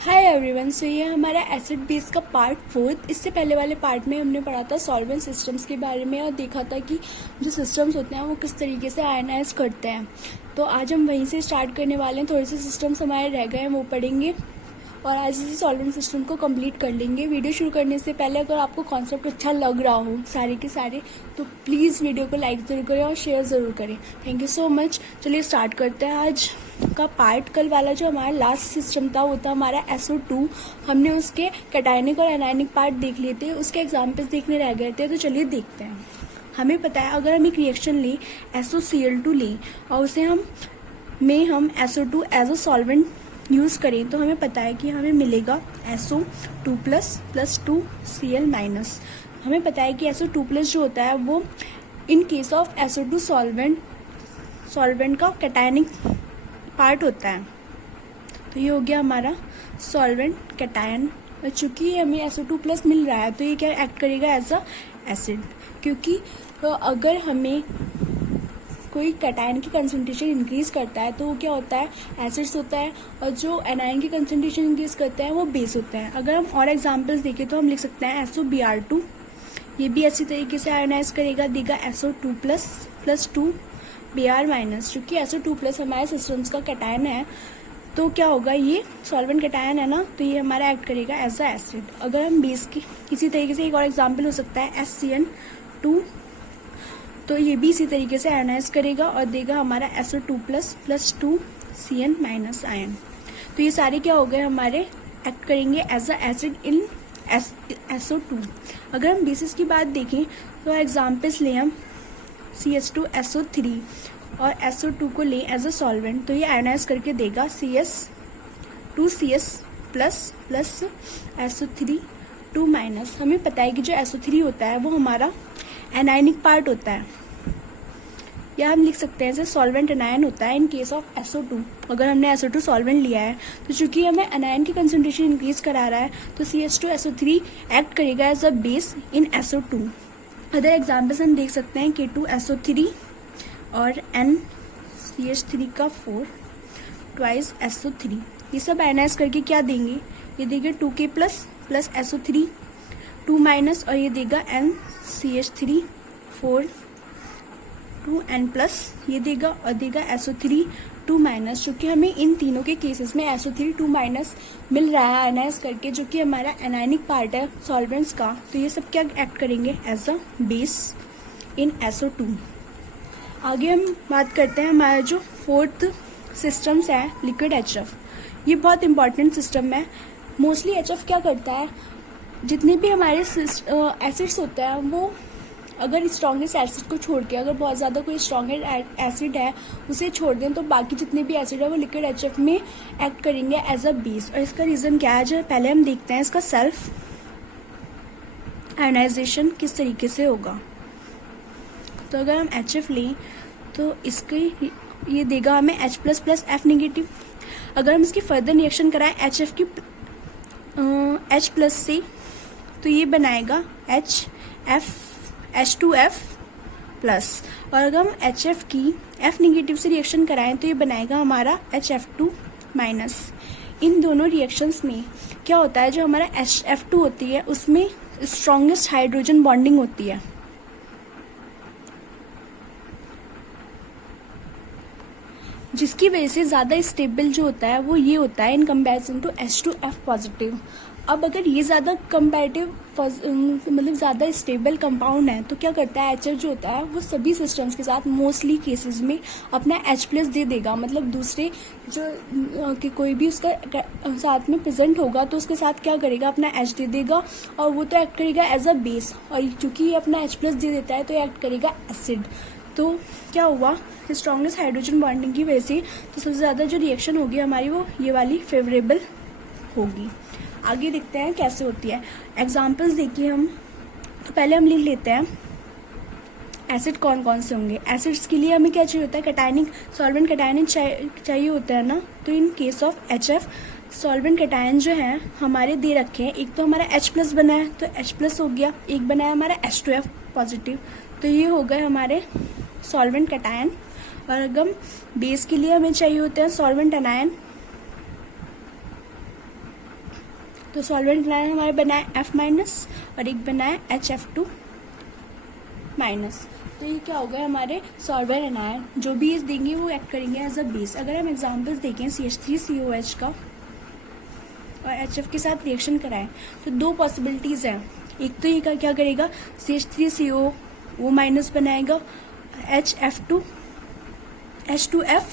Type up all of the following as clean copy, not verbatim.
Hi everyone. सो ये हमारा acid base का पार्ट 4। इससे पहले वाले पार्ट में हमने पढ़ा था सॉल्वेंट सिस्टम्स के बारे में और देखा था कि जो सिस्टम्स होते हैं वो किस तरीके से आयनाइज करते हैं। तो आज हम वहीं से स्टार्ट करने वाले हैं। थोड़े से सिस्टम्स हमारे रह गए हैं वो पढ़ेंगे और आज इसी सॉल्वेंट सिस्टम को कंप्लीट कर लेंगे। वीडियो शुरू करने से पहले अगर आपको कॉन्सेप्ट अच्छा लग रहा हो सारे के सारे तो प्लीज़ वीडियो को लाइक ज़रूर करें और शेयर ज़रूर करें। Thank you so much. चलिए स्टार्ट करते हैं आज का पार्ट। कल वाला जो हमारा लास्ट सिस्टम था वो था हमारा SO2। हमने उसके कैटायनिक और एनायनिक पार्ट देख लिए थे, उसके एग्जाम्पल्स देखने रह गए थे। तो चलिए देखते हैं। हमें पता है अगर हम एक रिएक्शन लें SOCl2 लें और उसे हम SO2 as a solvent use करें तो हमें पता है कि हमें मिलेगा SO2 प्लस 2Cl माइनस। हमें पता है कि SO2 प्लस जो होता है वो in case of SO2 solvent का कैटायनिक पार्ट होता है। तो ये हो गया हमारा सॉल्वेंट कैटायन। और चूँकि हमें SO2 प्लस मिल रहा है तो ये क्या एक्ट करेगा एज अ एसिड, क्योंकि अगर हमें कोई कैटायन की कंसंट्रेशन इंक्रीज करता है तो वो क्या होता है, एसिड्स होता है, और जो एनायन की कंसंट्रेशन इंक्रीज करते हैं वो बेस होते हैं। अगर हम और एग्जांपल्स देखें तो हम लिख सकते हैं SOBr2। ये भी अच्छी तरीके से आयनाइज करेगा, देगा SO2 प्लस 2Br माइनस। चूँकि SO2 प्लस हमारे सिस्टम्स का कैटायन है तो क्या होगा, ये सॉल्वेंट कैटायन है ना, तो ये हमारा एक्ट करेगा एज अ एसिड। अगर हम बेस की इसी तरीके से एक और एग्जाम्पल हो सकता है SCN2, तो ये भी इसी तरीके से आयनाइज करेगा और देगा हमारा SO2 plus 2Cn minus ion. तो ये सारे क्या हो गए, हमारे एक्ट करेंगे as a acid in SO2। अगर हम बेसिस की बात देखें तो एग्जाम्पल्स लें हम CH2SO3 और SO2 को लें एज अ सॉल्वेंट तो ये आयनाइज करके देगा CS प्लस SO3 2 माइनस। हमें पता है कि जो SO3 होता है वो हमारा एनायनिक पार्ट होता है, या हम लिख सकते हैं जैसे सॉल्वेंट एनायन होता है इन केस ऑफ SO2। अगर हमने SO2 सॉल्वेंट लिया है तो चूंकि हमें एनायन की कंसंट्रेशन इंक्रीज करा रहा है तो CH2SO3 एक्ट करेगा as a base in SO2। Other examples हम देख सकते हैं K2SO3 और NCH3 का 4 ट्वाइस SO3। ये सब आयनाइज करके क्या देंगे, ये देगा 2K प्लस SO3 2 माइनस, और ये देगा NCH3 4 2N प्लस, ये देगा और देगा SO3 2 माइनस। चूँकि हमें इन तीनों के केसेस में SO3 2 माइनस मिल रहा है आयनाइज करके, जो कि हमारा एनायनिक पार्ट है सॉल्वेंट्स का, तो ये सब क्या एक्ट करेंगे as a base in SO2। आगे हम बात करते हैं हमारा जो फोर्थ सिस्टम्स है लिक्विड HF। ये बहुत इंपॉर्टेंट सिस्टम है। मोस्टली HF क्या करता है, जितने भी हमारे एसिड्स होते हैं वो अगर स्ट्रॉन्गेस्ट एसिड को छोड़ के, अगर बहुत ज़्यादा कोई स्ट्रॉन्गेस्ट एसिड है उसे छोड़ दें तो बाकी जितने भी एसिड है वो लिक्विड HF में एक्ट करेंगे एज अ बेस। और इसका रीज़न क्या है, जो पहले हम देखते हैं इसका सेल्फ आयनाइजेशन किस तरीके से होगा। तो अगर हम HF लें तो इसकी ये देगा हमें H प्लस F नेगेटिव। अगर हम इसकी फर्दर रिएक्शन कराएं HF की H प्लस से तो ये बनाएगा H2F प्लस, और अगर हम HF की F नेगेटिव से रिएक्शन कराएं तो ये बनाएगा हमारा HF2 माइनस। इन दोनों रिएक्शंस में क्या होता है, जो हमारा HF2 होती है उसमें स्ट्रॉन्गेस्ट हाइड्रोजन बॉन्डिंग होती है, जिसकी वजह से ज़्यादा स्टेबल जो होता है वो ये होता है in comparison to H2F positive. अब अगर ये ज़्यादा कंपैरेटिव मतलब ज़्यादा स्टेबल कंपाउंड है तो क्या करता है HF जो होता है वो सभी सिस्टम्स के साथ मोस्टली केसेस में अपना H प्लस दे देगा। मतलब दूसरे जो कि कोई भी उसका साथ में प्रेजेंट होगा तो उसके साथ क्या करेगा, अपना H दे देगा और वो तो एक्ट करेगा एज अ बेस। और चूँकि ये अपना H प्लस दे देता है तो एक्ट करेगा एसिड। तो क्या हुआ, स्ट्रॉन्गेस्ट हाइड्रोजन बॉन्डिंग की वजह से तो सबसे ज़्यादा जो रिएक्शन होगी हमारी वो ये वाली फेवरेबल होगी। आगे देखते हैं कैसे होती है। एग्जाम्पल्स देखिए हम, तो पहले हम लिख लेते हैं एसिड कौन कौन से होंगे। एसिड्स के लिए हमें क्या चाहिए होता है, कैटायनिक सॉल्वेंट कैटायनिक चाहिए होता है ना। तो in case of HF solvent cation जो है हमारे दे रखे हैं, एक तो हमारा H प्लस बना है तो H प्लस हो गया, एक बना है हमारा H2F पॉजिटिव, तो ये हो गए हमारे सॉल्वेंट कैटायन। और अगर बेस के लिए हमें चाहिए होते हैं सॉल्वेंट एनायन, तो सॉल्वेंट एनायन हमारा बना है F माइनस और एक बना है HF2 माइनस। तो ये क्या हो गया, हमारे सॉल्वेंट एनायन जो भी इस देंगे वो एक्ट करेंगे एज अ बेस। अगर हम एग्जांपल्स देखें CH3COH का और HF के साथ रिएक्शन कराएं तो दो पॉसिबिलिटीज़ हैं। एक तो ये क्या करेगा, CH3CO वो माइनस बनाएगा, H2F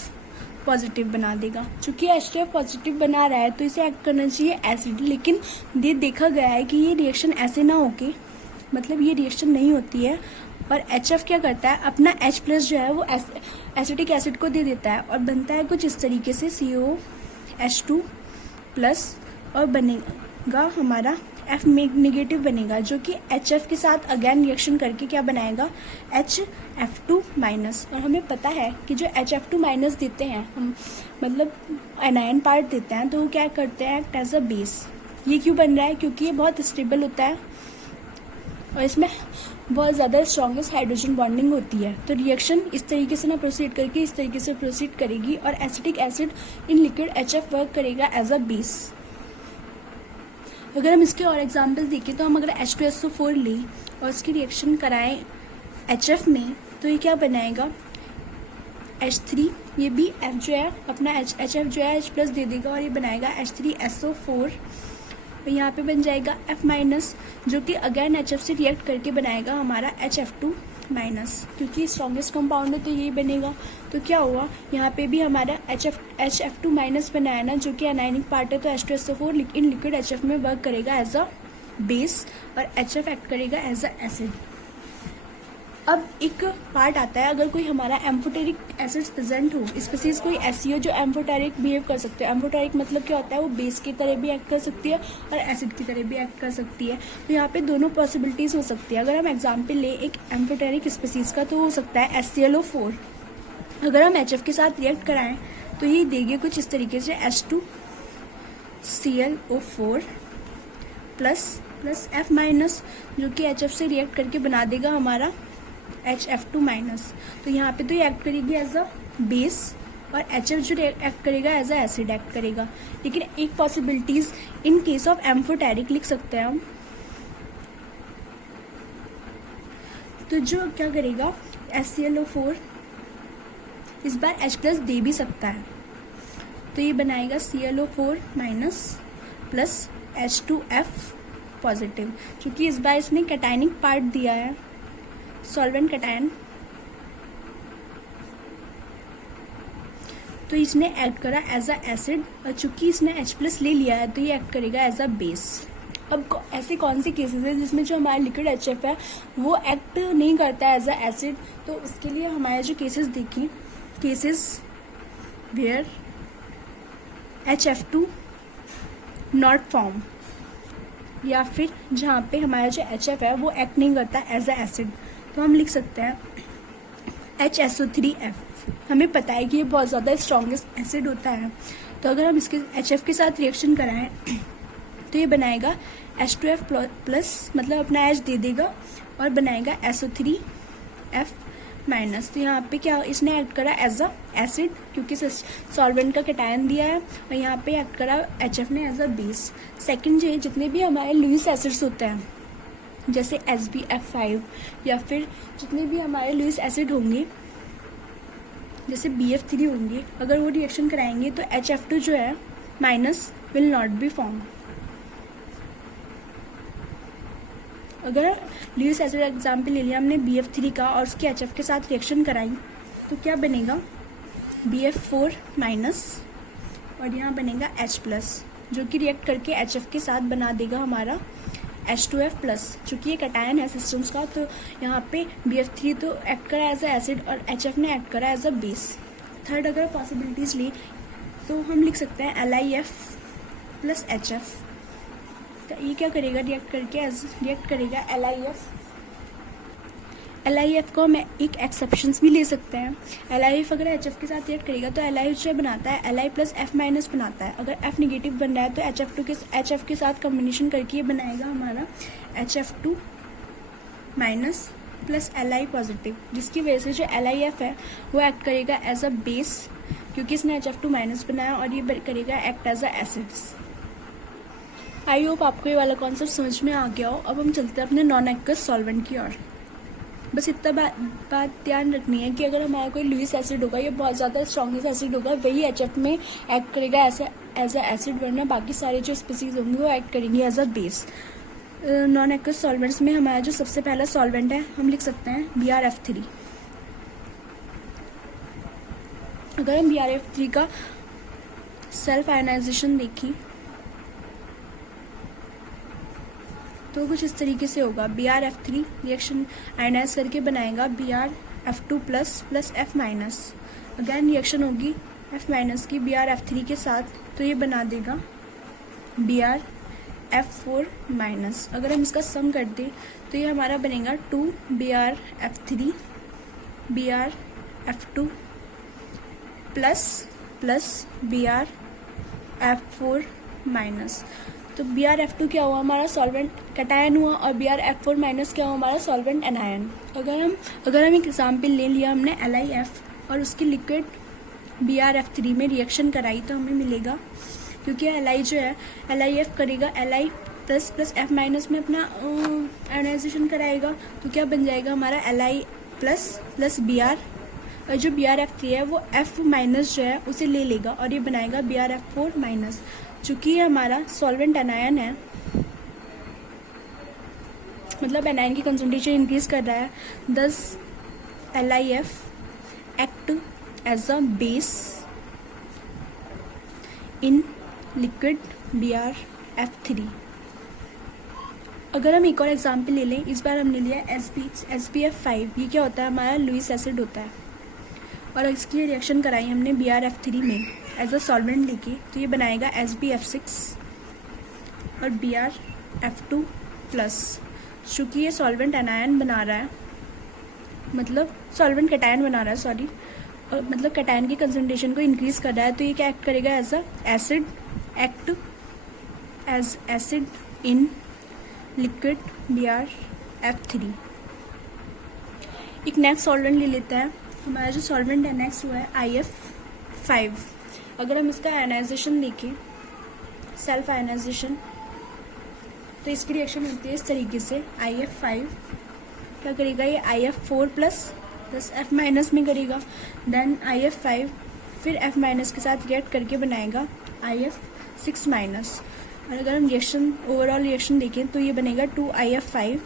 पॉजिटिव बना देगा। चूंकि H2F पॉजिटिव बना रहा है तो इसे एक्ट करना चाहिए एसिड, लेकिन ये देखा गया है कि ये रिएक्शन ऐसे ना होके, मतलब ये रिएक्शन नहीं होती है और HF क्या करता है, अपना H प्लस जो है वो एसिटिक एसिड को दे देता है और बनता है कुछ इस तरीके से COH2 प्लस और बनेगा हमारा F नेगेटिव बनेगा, जो कि HF के साथ अगेन रिएक्शन करके क्या बनाएगा, HF2 माइनस। और हमें पता है कि जो HF2 माइनस देते हैं हम, मतलब एनायन पार्ट देते हैं, तो वो क्या करते हैं, एक्ट एज अ बेस। ये क्यों बन रहा है, क्योंकि ये बहुत स्टेबल होता है और इसमें बहुत ज़्यादा स्ट्रॉन्गेस्ट हाइड्रोजन बॉन्डिंग होती है। तो रिएक्शन इस तरीके से ना प्रोसीड करके इस तरीके से प्रोसीड करेगी और acetic acid in liquid HF work करेगा एज अ बेस। अगर हम इसके और एग्जांपल्स देखें तो हम अगर H2SO4 लें और इसकी रिएक्शन कराएं HF में तो ये क्या बनाएगा, H3, ये भी F जो है अपना HF जो है H प्लस दे देगा और ये बनाएगा H3SO4 और यहाँ पे बन जाएगा F माइनस, जो कि अगेन HF से रिएक्ट करके बनाएगा हमारा HF2 माइनस। क्योंकि स्ट्रॉन्गेस्ट कंपाउंड है तो यही बनेगा। तो क्या हुआ, यहाँ पे भी हमारा HF2 माइनस बनाया ना, जो कि एनायनिक पार्ट है, तो H2SO4 इन लिक्विड HF में वर्क करेगा एज अ बेस और HF एक्ट करेगा एज अ एसिड। अब एक पार्ट आता है, अगर कोई हमारा एम्फोटेरिक एसिड्स प्रेजेंट हो, स्पीसीज कोई ऐसी हो जो एम्फोटेरिक बिहेव कर सकते हैं। एम्फोटेरिक मतलब क्या होता है, वो बेस की तरह भी एक्ट कर सकती है और एसिड की तरह भी एक्ट कर सकती है। तो यहाँ पे दोनों पॉसिबिलिटीज हो सकती है। अगर हम एग्जाम्पल ले एक एम्फोटेरिक स्पीसीज का, तो हो सकता है HClO4। अगर हम HF के साथ रिएक्ट कराएं तो ये देंगे कुछ इस तरीके से H2ClO4 प्लस F माइनस, जो कि HF से रिएक्ट करके बना देगा हमारा HF2 माइनस। तो यहाँ पे तो ये एक्ट करेगी एज अ बेस और HF जो एक्ट करेगा एज अ एसिड एक्ट करेगा। लेकिन एक possibilities in case of amphoteric लिख सकते हैं हम, तो जो क्या करेगा HClO4 इस बार H प्लस दे भी सकता है, तो ये बनाएगा ClO4 minus plus H2F positive. क्योंकि इस बार इसने कैटायनिक पार्ट दिया है, सॉल्वेंट कैटायन, तो इसने एक्ट करा एज अ एसिड और चूंकि इसने H प्लस ले लिया है तो ये एक्ट करेगा एज अ बेस। अब ऐसे कौन से केसेस हैं जिसमें जो हमारा लिक्विड HF है वो एक्ट नहीं करता एज अ एसिड, तो उसके लिए हमारे जो केसेस देखी, cases where HF2 not form, या फिर जहाँ पे हमारा जो HF है वो एक्ट नहीं करता एज अ एसिड, तो हम लिख सकते हैं HSO3F। हमें पता है कि ये बहुत ज़्यादा स्ट्रॉन्गेस्ट एसिड होता है, तो अगर हम इसके HF के साथ रिएक्शन कराएं तो ये बनाएगा H2F प्लस, मतलब अपना H दे देगा और बनाएगा SO3F माइनस। तो यहाँ पे क्या इसने एक्ट करा एज अ एसिड, क्योंकि सॉल्वेंट का कैटायन दिया है, और यहाँ पे एक्ट करा HF ने एज अ बेस। सेकेंड जितने भी हमारे लुईस एसिड्स होते हैं जैसे SbF5 या फिर जितने भी हमारे लुईस एसिड होंगे जैसे BF3 होंगे, अगर वो रिएक्शन कराएंगे तो HF2 जो है minus will not be form. अगर लुईस एसिड एग्जाम्पल ले लिया हमने BF3 का और उसके HF के साथ रिएक्शन कराई तो क्या बनेगा BF4 माइनस और यहाँ बनेगा H प्लस, जो कि रिएक्ट करके HF के साथ बना देगा हमारा H2F प्लस। चूँकि ये कैटायन है सिस्टम्स का, तो यहाँ पे BF3 तो एक्ट करा एज अ एसिड और HF ने एक्ट करा एज अ बेस। थर्ड अगर पॉसिबिलिटीज ली तो हम लिख सकते हैं LiF प्लस HF। ये क्या करेगा, रिएक्ट करेगा LiF को हम एक एक्सेप्शंस भी ले सकते हैं। LiF अगर HF के साथ रिएक्ट करेगा तो LiF जो बनाता है Li प्लस F माइनस बनाता है। अगर F नेगेटिव बन रहा है तो HF के साथ कम्बिनेशन करके ये बनाएगा हमारा HF2 minus plus Li positive, जिसकी वजह से जो LiF है वो एक्ट करेगा एज अ बेस, क्योंकि इसने HF2 माइनस बनाया और ये करेगा act as a acids. I hope आपको ये वाला कॉन्सेप्ट समझ में आ गया हो। अब हम चलते हैं अपने नॉन एक्वस सॉल्वेंट की ओर। बस इतना बात ध्यान रखनी है कि अगर हमारा कोई लुईस एसिड होगा, ये बहुत ज़्यादा स्ट्रॉन्गेस्ट एसिड होगा, वही HF में एक्ट करेगा एज अ एसिड, वरना बाकी सारे जो स्पीसीज होंगे वो एक्ट करेंगी as a base. Non aqueous solvents में हमारा जो सबसे पहला सॉल्वेंट है, हम लिख सकते हैं BrF3। अगर हम BrF3 का सेल्फ आयनाइजेशन देखें तो कुछ इस तरीके से होगा। BrF3 रिएक्शन आयनाइज करके बनाएगा BrF2 plus F minus. Again reaction होगी F माइनस की BrF3 के साथ, तो ये बना देगा BrF4 माइनस। अगर हम इसका सम कर दें तो ये हमारा बनेगा 2 BrF3 BrF2 plus BrF4 minus. तो BrF2 क्या हुआ, हमारा सॉल्वेंट कैटायन हुआ, और BrF4 माइनस क्या हुआ, हमारा सॉल्वेंट एनायन। अगर हम एक एग्जाम्पल ले लिया हमने LiF और उसकी लिक्विड BrF3 में रिएक्शन कराई, तो हमें मिलेगा, क्योंकि Li जो है LiF करेगा Li प्लस F माइनस में अपना आयनाइजेशन कराएगा, तो क्या बन जाएगा हमारा Li प्लस Br, और जो BrF3 है वो F माइनस जो है उसे ले लेगा और ये बनाएगा BrF4 माइनस। चूँकि ये हमारा सॉल्वेंट एनायन है, मतलब एनायन की कंसंट्रेशन इंक्रीज कर रहा है, thus LiF act as a base in liquid BrF3। अगर हम एक और एग्जाम्पल ले लें, इस बार हमने लिया SbF5। ये क्या होता है, हमारा लुईस एसिड होता है, और इसकी रिएक्शन कराई हमने BrF3 में एज अ सॉल्वेंट लेके, तो ये बनाएगा SbF6 और BrF2 प्लस। चूँकि ये सॉल्वेंट एनायन बना रहा है, मतलब सॉल्वेंट कैटायन बना रहा है, सॉरी, और मतलब कैटायन की कंसंट्रेशन को इंक्रीज कर रहा है, तो ये क्या एक्ट करेगा as a acid, act as acid in liquid BrF3। एक नेक्स्ट सॉल्वेंट ले लेता है। हमारा जो सॉल्वेंट है नेक्स्ट हुआ है IF5। अगर हम इसका आयनाइजेशन देखें, सेल्फ आयनाइजेशन, तो इसकी रिएक्शन होती है इस तरीके से। IF5 क्या करेगा, ये IF4 प्लस F माइनस में करेगा, देन IF5 फिर F माइनस के साथ रिएक्ट करके बनाएगा IF6 माइनस। और अगर हम रिएक्शन ओवरऑल रिएक्शन देखें तो ये बनेगा 2IF5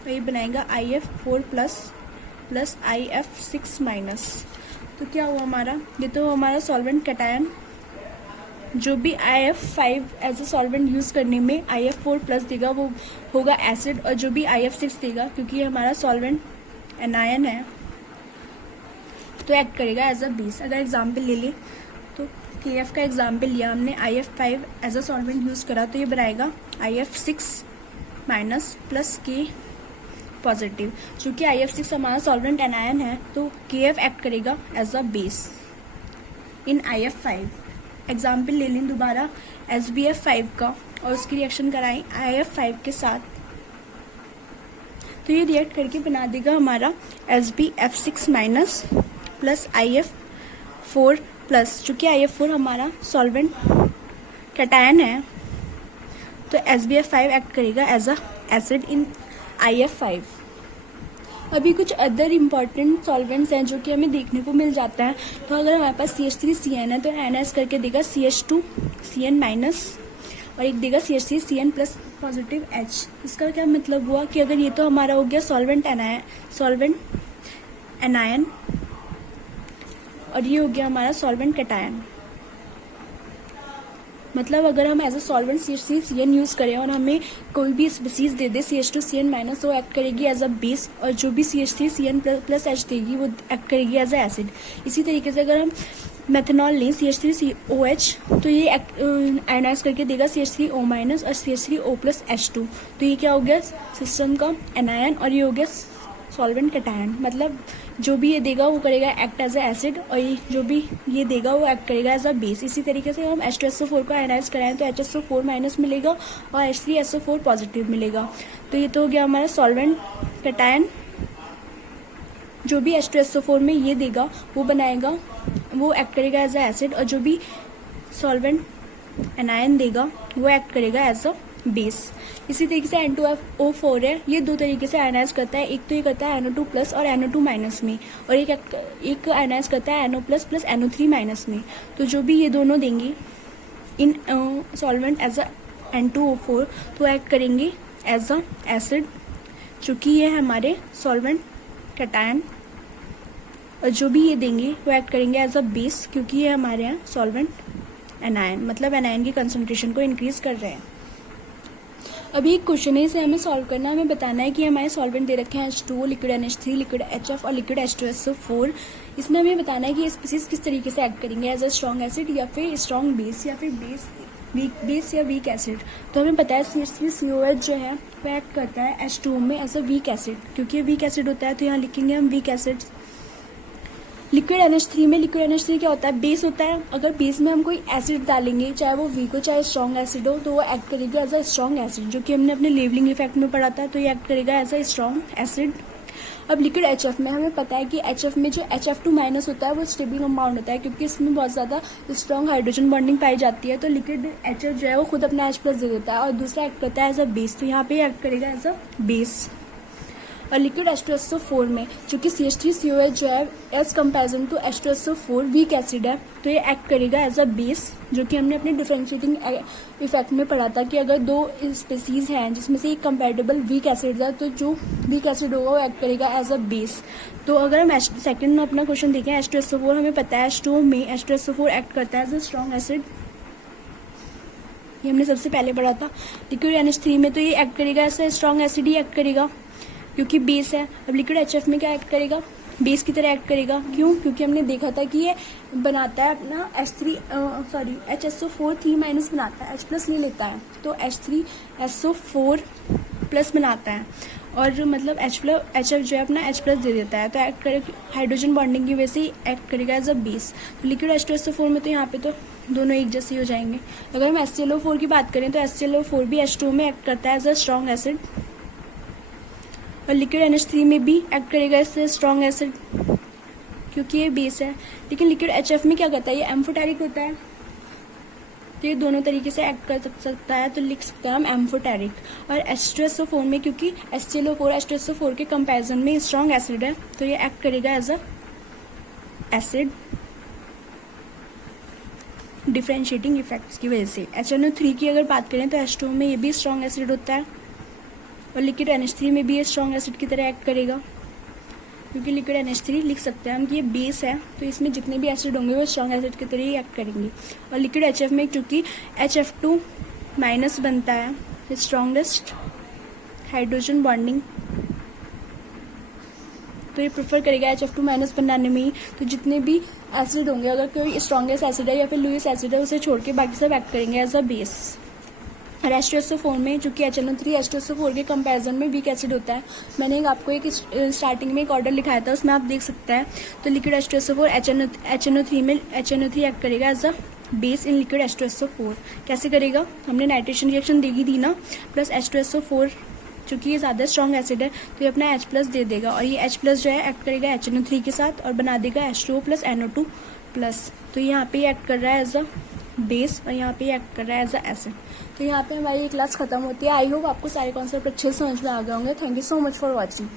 और ये बनाएगा IF4 प्लस IF6 माइनस। तो क्या हुआ हमारा, ये तो हमारा सॉल्वेंट कैटायन जो भी IF5 as a solvent use करने में IF4 प्लस देगा वो होगा एसिड, और जो भी IF6 देगा, क्योंकि ये हमारा सॉल्वेंट एनायन है, तो एक्ट करेगा एज अ बेस। अगर एग्जाम्पल ले लें तो KF का एग्जाम्पल लिया हमने, IF5 as a solvent use करा, तो ये बनाएगा IF6 minus plus K positive. चूँकि IF6 हमारा सॉल्वेंट एनायन है, तो KF एक्ट करेगा as a base in IF5। Example ले लें दोबारा SbF5 का और उसकी रिएक्शन कराएं IF5 के साथ, तो ये रिएक्ट करके बना देगा हमारा SbF6 minus plus IF4 plus. चूँकि IF4 हमारा सॉल्वेंट कैटायन है, तो SbF5 एक्ट करेगा as a acid in IF5। अभी कुछ अदर इम्पॉर्टेंट सॉल्वेंट्स हैं जो कि हमें देखने को मिल जाता है। तो अगर हमारे पास CH3CN है तो आयनाइज करके देगा CH2CN माइनस, और एक देगा CH3CN प्लस पॉजिटिव H। इसका क्या मतलब हुआ कि अगर ये तो हमारा हो गया सॉल्वेंट एनायन और ये हो गया हमारा सॉल्वेंट कैटायन। मतलब अगर हम as a solvent CH3CN use करें और हमें कोई भी स्पीसीज दे दे CH2CN माइनस, वो एक्ट करेगी एज अ बेस, और जो भी CH3CN प्लस H देगी वो एक्ट करेगी एज अ एसिड। इसी तरीके से अगर हम मेथनॉल लें CH3OH, तो ये आयनाइज करके देगा CH3O माइनस और CH3O प्लस H2। तो ये क्या हो गया सिस्टम का एनायन, और ये हो गया सॉल्वेंट कैटायन। मतलब जो भी ये देगा वो करेगा एक्ट एज अ एसिड, और ये जो भी ये देगा वो एक्ट करेगा एज अ बेस। इसी तरीके से हम H2SO4 को आयनाइज कराएं तो HSO4 माइनस मिलेगा और H3SO4 पॉजिटिव मिलेगा। तो ये तो हो गया हमारा सॉल्वेंट कैटायन। जो भी H2SO4 में ये देगा वो बनाएगा, वो एक्ट करेगा एज अ एसिड, और जो भी सॉल्वेंट एनायन देगा वो एक्ट करेगा एज अ बेस। इसी तरीके से N2FO4 है, ये दो तरीके से आयनाइज करता है। एक तो ये करता है NO2 प्लस और NO2 माइनस में, और एक आयनाइज करता है NO plus plus NO3 minus में। तो जो भी ये दोनों देंगे इन सॉल्वेंट एज अ N2O4 तो एक्ट करेंगे एज अ एसिड, चूँकि ये हमारे सॉल्वेंट कैटायन। और जो भी ये देंगे वो एक्ट करेंगे एज अ बेस, क्योंकि ये हमारे यहाँ सॉल्वेंट एनायन, मतलब एनायन की कंसंट्रेशन को इंक्रीज कर रहे हैं। अभी एक क्वेश्चन है, इसे हमें सॉल्व करना है। हमें बताना है कि हमारे सॉल्वेंट दे रखे हैं H2O, liquid NH3, liquid HF और लिक्विड H2SO4। इसमें हमें बताना है कि ये स्पीसीज किस तरीके से एक्ट करेंगे, एज अ स्ट्रॉन्ग एसिड या फिर स्ट्रॉन्ग बेस या फिर बेस या वीक एसिड। तो हमें पता है CH3COH जो है वो एक्ट करता है H2O में एज अ वीक एसिड, क्योंकि ये वीक एसिड होता है तो यहाँ लिखेंगे हम वीक एसिड। लिक्विड NH3 में, लिक्विड NH3 क्या होता है, बेस होता है। अगर बेस में हम कोई एसिड डालेंगे, चाहे वो वीक हो चाहे स्ट्रॉन्ग एसिड हो, तो वो एक्ट करेगा एज अ स्ट्रॉन्ग एसिड, जो कि हमने अपने लेवलिंग इफेक्ट में पढ़ा था। तो ये एक्ट करेगा एज अ स्ट्रॉन्ग एसिड। अब लिक्विड HF में हमें पता है कि HF में जो HF2 माइनस होता है वो स्टेबल कंपाउंड होता है, क्योंकि इसमें बहुत ज़्यादा स्ट्रॉन्ग हाइड्रोजन बॉन्डिंग पाई जाती है। तो लिक्विड HF जो है वो खुद अपना H+ दे देता है और दूसरा एक्ट करता है एज अ बेस, तो यहाँ पे एक्ट करेगा एज अ बेस। और लिक्विड H2SO4 में, चूँकि CH3COH जो है as comparison to H2SO4 weak acid है, तो ये एक्ट करेगा एज अ बेस, जो कि हमने अपने डिफरेंशिएटिंग इफेक्ट में पढ़ा था कि अगर दो स्पीसीज हैं जिसमें से एक कंपेरेबल वीक एसिड है, तो जो वीक एसिड होगा वो एक्ट करेगा एज अ बेस। तो अगर हम सेकंड अपना क्वेश्चन देखें, H2SO4 हमें पता है H2O में H2SO4 एक्ट करता है एज अ स्ट्रॉन्ग एसिड, ये हमने सबसे पहले पढ़ा था। लिक्विड NH3 में तो ये एक्ट करेगा एज अ स्ट्रॉन्ग एसिड ही एक्ट करेगा, क्योंकि बेस है। अब लिक्विड HF में क्या एक्ट करेगा, बेस की तरह एक्ट करेगा। क्यों, क्योंकि हमने देखा था कि ये बनाता है अपना HSO4 3 माइनस बनाता है, H+ ले लेता है, तो H3SO4 प्लस बनाता है, और मतलब HF जो है अपना H+ दे देता है, तो एक्ट करेगा हाइड्रोजन बॉन्डिंग की वजह से ही एक्ट करेगा एज अ बेस। तो लिक्विड H2SO4 में तो यहाँ पे तो दोनों एक जैसे हो जाएंगे। अगर हम HClO4 की बात करें तो HClO4 भी H2O में एक्ट करता है एज अ स्ट्रॉन्ग एसिड, और लिक्विड NH3 में भी एक्ट करेगा इससे स्ट्रॉन्ग एसिड, क्योंकि ये बेस है। लेकिन लिक्विड HF में क्या करता है, ये एम्फोटेरिक होता है, तो ये दोनों तरीके से एक्ट कर सकता है, तो लिख सकते हैं हम एम्फोटेरिक। और H2SO4 में, क्योंकि HClO4 H2SO4 के कंपैरिजन में स्ट्रॉन्ग एसिड है, तो ये एक्ट करेगा as a acid differentiating effects की वजह से। HNO3 की अगर बात करें तो H2O में ये भी स्ट्रॉन्ग एसिड होता है, और लिक्विड NH3 में भी ये स्ट्रॉन्ग एसिड की तरह एक्ट करेगा, क्योंकि लिक्विड NH3 लिख सकते हैं हम कि ये बेस है, तो इसमें जितने भी एसिड होंगे वो स्ट्रॉन्ग एसिड की तरह ही एक्ट करेंगे। और लिक्विड HF में चूँकि HF2 माइनस बनता है, स्ट्रॉन्गेस्ट हाइड्रोजन बॉन्डिंग, तो ये प्रेफर करेगा HF2 माइनस बनाने में ही। तो जितने भी एसिड होंगे, अगर कोई स्ट्रॉन्गेस्ट एसिड है या फिर लुईस एसिड है, उसे छोड़ के बाकी सब एक्ट करेंगे एज अ बेस। और H2SO4 में, चूँकि HNO3 H2SO4 के कंपैरिजन में वीक एसिड होता है, मैंने आपको एक स्टार्टिंग में एक ऑर्डर लिखाया था, उसमें आप देख सकते हैं। तो लिक्विड H2SO4 HNO3 में HNO3 एक्ट करेगा as a base in liquid H2SO4। कैसे करेगा, हमने नाइट्रेशन रिएक्शन देगी थी ना, प्लस H2SO4, चूँकि ये ज़्यादा स्ट्रॉन्ग एसिड है तो ये अपना H+ दे देगा, और ये H+ जो है एक्ट करेगा HNO3 के साथ और बना देगा H2O प्लस NO2 प्लस। तो यहाँ पे एक्ट कर रहा है एज अ बेस, और यहाँ पे एक्ट कर रहा है एज अ एसिड। तो यहाँ पे हमारी ये क्लास खत्म होती है। आई होप आपको सारे कॉन्सेप्ट अच्छे से समझ में आ गए होंगे। Thank you so much for watching.